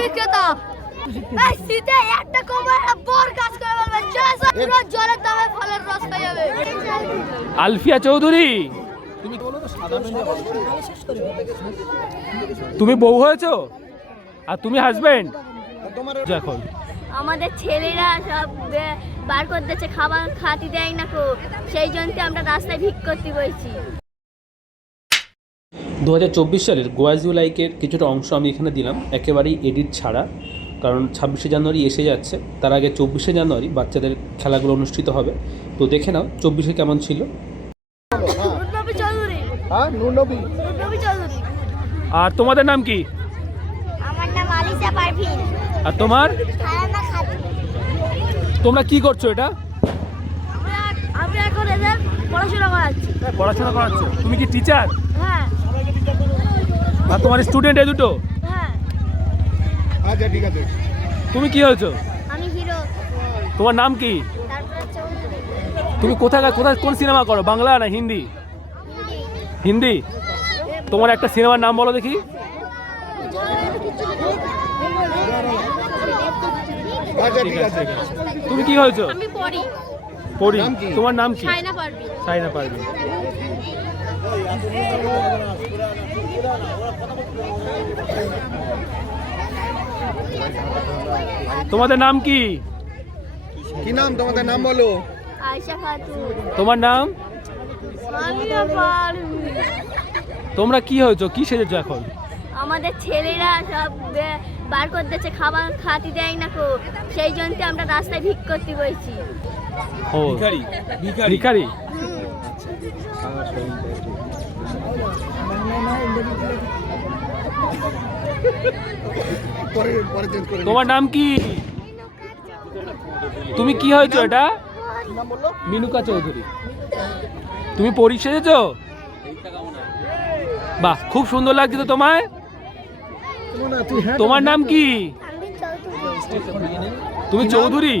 বিক্রেতা। এই শীতে একটা কমায় বর কাজ করে বলবে পুরো জলের দামে ফলের রস খাই যাবে। আলফিয়া চৌধুরী! তুমি বউ হয়েছো? আর তুমি হাজবেন্ড এখন। আমাদের ছেলেরা সব বার করে দিচ্ছে খাবার খাতি দেয় না কো। সেই জন্য আমরা রাস্তায় ভিক করতে বলছি দু হাজার চব্বিশ সালের গোয়াজ ইউ লাইকের কিছুটা অংশ আমি এখানে দিলাম। একেবারেই এডিট ছাড়া কারণ ছাব্বিশে জানুয়ারি এসে যাচ্ছে। তার আগে চব্বিশে জানুয়ারি বাচ্চাদের খেলাগুলো অনুষ্ঠিত হবে। তো দেখে নাও চব্বিশে কেমন ছিল? হ্যাঁ আর তোমাদের নাম কি? আমার নাম আলিশা পারভিন। আর তোমার? তোমরা কি করছ এটা? আমরা আমি এখন এদের পড়াশোনা করাচ্ছি। পড়াশোনা করাচ্ছো। তুমি কি টিচার হ্যাঁ। আর তোমার স্টুডেন্ট এই দুটো? হ্যাঁ। আচ্ছা ঠিক আছে। তুমি কি হয়েছো? আমি হিরো। তোমার নাম কি? তুমি কোথায় কোথায় কোন সিনেমা করো বাংলা না হিন্দি? হিন্দি? তোমার একটা সিনেমার নাম বলো দেখি। আচ্ছা ঠিক আছে। তুমি কি হয়েছো? পড়ি? তোমার নাম কি? সাইনা পারবি সাইনা পারবে তোমাদের নাম কি? কি নাম? তোমাদের নাম বলো। আয়শা খাতুন। তোমার নাম? তোমরা কি হয়েছো? কি সেজেছো এখন? আমাদের ছেলেরা সব বার করে দিচ্ছে খাবার খাতি দেয় না কো। সেই জন্য আমরা রাস্তায় ভিক করতে বলছি ও ভিখারি করে তোমার নাম কি? তুমি কি হয়েছো এটা? মিনুকা চৌধুরী। তুমি পরী সেজেছো বাহ, খুব সুন্দর লাগছে তো তোমায়। তোমার নাম কি? তুমি চৌধুরী?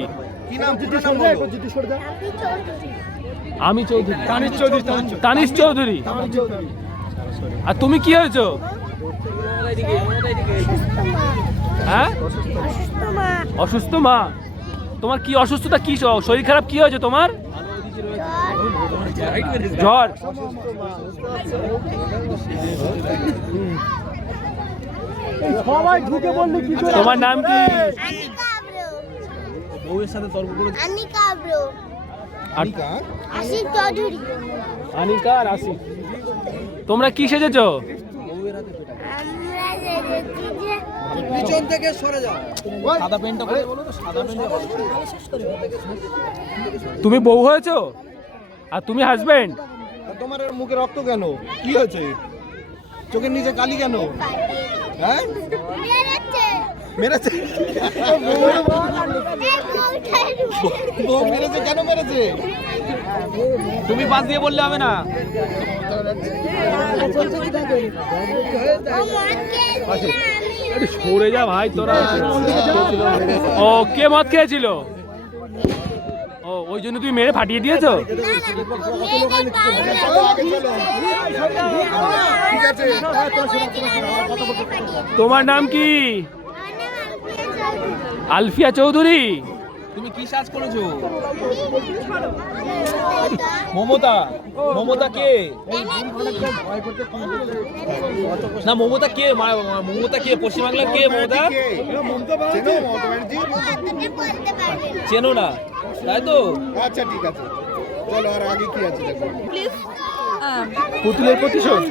আমি চৌধুরী। তানিশ চৌধুরী। তানিশ চৌধুরী। আর তুমি কি হয়েছো? হ্যাঁ? অসুস্থ মা। তোমার কি অসুস্থতা? কি শরীর খারাপ? কি হয়েছে তোমার? জ্বর। সবাই ঢুকে বললে কি তোমার নাম কি? আর আশিক চৌধুরী। আনিকা আর আসিফ তোমরা কি সেজেছো? পিছন থেকে সরে যাও। সাদা পেনটা করে বলো তো সাদা পেনটা তুমি বউ হয়েছো? আর তুমি হাজবেন্ড তোমার মুখে রক্ত কেন? কি হয়েছে? চোখের নিচে কালি কেন? হ্যাঁ? মেরেছে? বউ মেরেছে কেন মেরেছে? তুমি পাশ দিয়ে বললে হবে না। সরে যা ভাই তোরা। ও, কে মদ খেয়েছিল? ও, ওই জন্য তুমি মেরে ফাটিয়ে দিয়েছ? তোমার নাম কি? আলফিয়া চৌধুরী। তুমি কি সাজ করেছ? মমতা মমতা কে? না মমতা কে? মমতা কে? পশ্চিমবাংলার কে মমতা চেনো ব্যানার্জি চেনো না। তাই তো? আচ্ছা ঠিক আছে। চলো আর আগে কি আছে দেখো? পুতুলের প্রতিশোধ।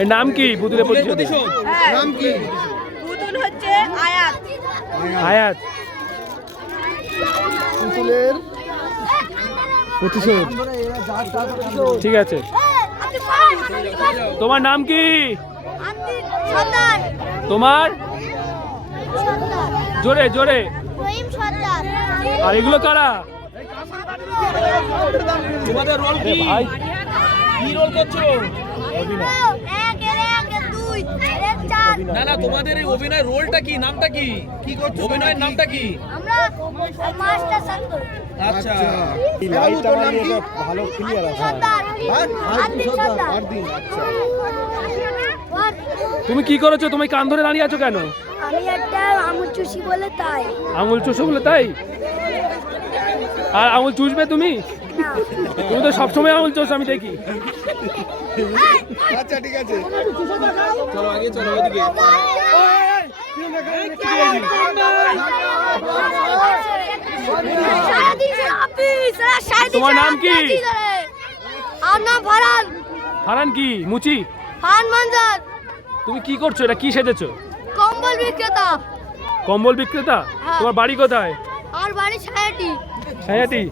এর নাম কি? পুতুলের প্রতিশোধ। নাম কি? আয়াত প্রতিশোধ। ঠিক আছে। তোমার নাম কি? তোমার? জোরে জোরে। আর এগুলো কারা? তোমাদের রোল ভাই। কি রোল করছ এক এর এক এর দুই এর এক চার না না তোমাদের এই অভিনয় রোলটা কি? নামটা কি? কি করছ? অভিনয়ের নামটা কি? আমরা মাস্টার আচ্ছা। ভালো ক্লিয়ার হ্যাঁ? আচ্ছা। তুমি কি করেছ? তুমি কান ধরে দাঁড়িয়ে আছো কেন? আমি একটা আমুল চুষি বলে তাই। আঙুল চুষো বলে তাই? আর আঙুল চুষবে তুমি? তুমি তো সবসময় আঙুল চোষ আমি দেখি। আচ্ছা ঠিক আছে। চলো আগে চলো ওইদিকে তোমার নাম কি? আমার নাম ফারহান হারান কি? মুচি? মঞ্জার। তুমি কি করছ? এটা কি সেজেছো? কম্বল বিক্রেতা। কম্বল বিক্রেতা? হ্যাঁ। তোমার বাড়ি কোথায়? আমার বাড়ি ছায়াটি। সায়াটি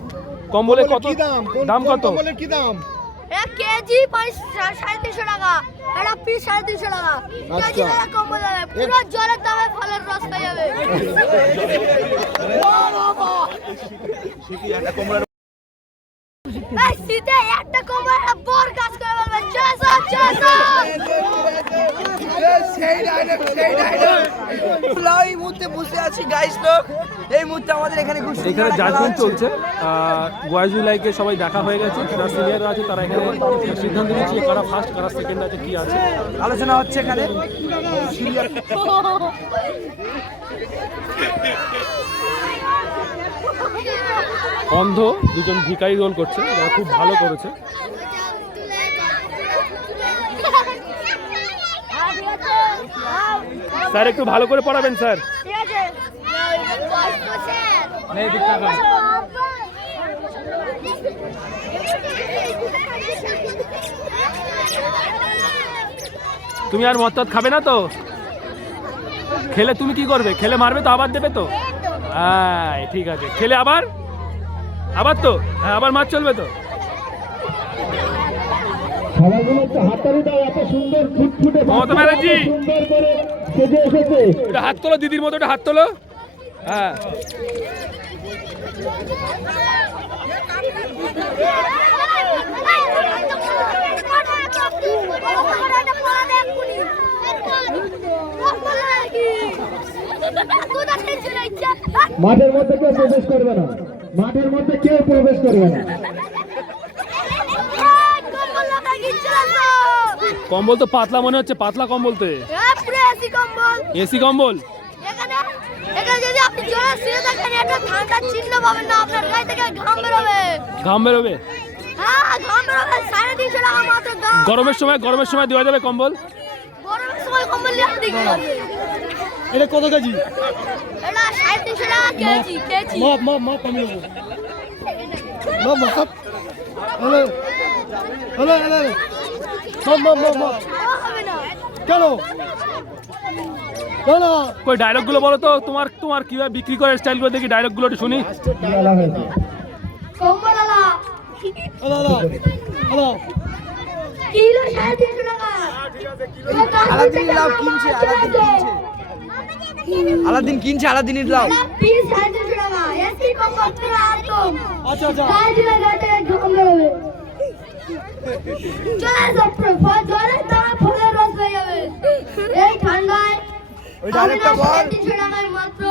কম্বলের কত? দাম? দাম কত? কম্বলের কি দাম? এটা কেজি পাঁচ সাড়ে তিনশো টাকা। এটা পিস সাড়ে তিনশো টাকা। কেজি আচ্ছা। কম্বল পুরো জলের দামে ফলের রস পেয়ে যাবে। শীতে একটা কম্বল একটা বর কাজ করে বলবে সেই এই মুহূর্তে বসে আছি গাইস লোক। এই মুহূর্তে আমাদের এখানে খুব এখানে জাজমেন্ট। চলছে। ওয়াইজু লাইকে সবাই দেখা হয়ে গেছে। যারা সিনিয়ররা আছে তারা এখানে সিদ্ধান্ত নিচ্ছে কারা ফার্স্ট কারা সেকেন্ড আছে কি আছে। আলোচনা হচ্ছে এখানে। অন্ধ দুজন ভিকারি রোল করছে যারা খুব ভালো করেছে। স্যার একটু ভালো করে পড়াবেন স্যার। তুমি আর মদ টদ খাবে না তো? খেলে তুমি কি করবে? খেলে মারবে তো আবার দেবে তো? হ্যাঁ ঠিক আছে। খেলে আবার? আবার তো? হ্যাঁ আবার মাছ চলবে তো? মমতা ব্যানার্জি! এটা হাত তোলো দিদির মতো হাত তোলো। হ্যাঁ। মাঠের মধ্যে কেউ প্রবেশ করবে না। মাঠের মধ্যে কেউ প্রবেশ করবে না। কম্বল তো পাতলা মনে হচ্ছে পাতলা কম্বল তো কম্বল। এসি কম্বল? এখানে এখানে যদি আপনি জোরে শুয়ে থাকেন একটা ঠান্ডার চিহ্ন পাবেন না আপনার গায়ে থেকে ঘাম বেরোবে। ঘাম বেরোবে? হ্যাঁ ঘাম বেরোবে সাড়ে তিনশো টাকা মাত্র দাম। গরমের সময় গরমের সময় দেওয়া যাবে কম্বল? গরমের সময় কম্বল নিয়ে আপনি কি এটা কত কেজি? এটা সাড়ে তিনশো টাকা কেজি কেজি। মাপ মাপ মাপ কমিয়ে দেবো। মাপ মাপ হ্যালো। হ্যালো হ্যালো মাপ মাপ মাপ মাপ কেন? কই ডায়লগগুলো বলো তো তোমার তোমার কীভাবে বিক্রি করার করে স্টাইলগুলো দেখি ডায়লগগুলো একটু শুনি। কিলো সাড়ে তিনশো টাকা। আলাদিন লাভ কিনছে আলাদিন কিনছে। আলাদিন কিনছে আলাদিনের লাভ পিস সাড়ে তিনশো টাকা। এসি কম্বল পুরো একদম আচ্ছা আচ্ছা। গায়ে দিলে গায়ে থেকে বেরোবে। চলে আসো ফল জলের দামে ফলের রস পেয়ে যাবে। এই ঠান্ডায় ওই ডায়লগটা বল। টাকায় মাত্র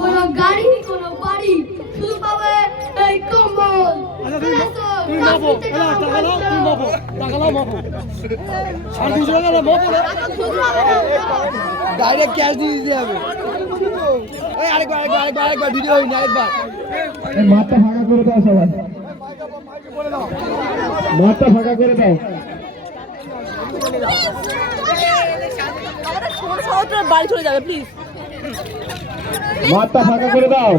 কোনো গাড়ি কোনো বাড়ি। শুধু পাবে এই কম্বল। আচ্ছা তুমি মাপো পাঁচ টাকা, নাও তুমি মাপো টাকা নাও মাপো টাকা নাও হবে না। ডাইরেক্ট ক্যাশ দিয়ে দিতে হবে। ওই আরেকবার আরেকবার আরেকবার আরেকবার ভিডিও হয়নি আরেকবার। মাঠটা ফাঁকা করে দাও সবাই। মাঠটা ফাঁকা করে দাও। বাড়ি চলে যাবে প্লিজ মাঠটা ফাঁকা করে দাও।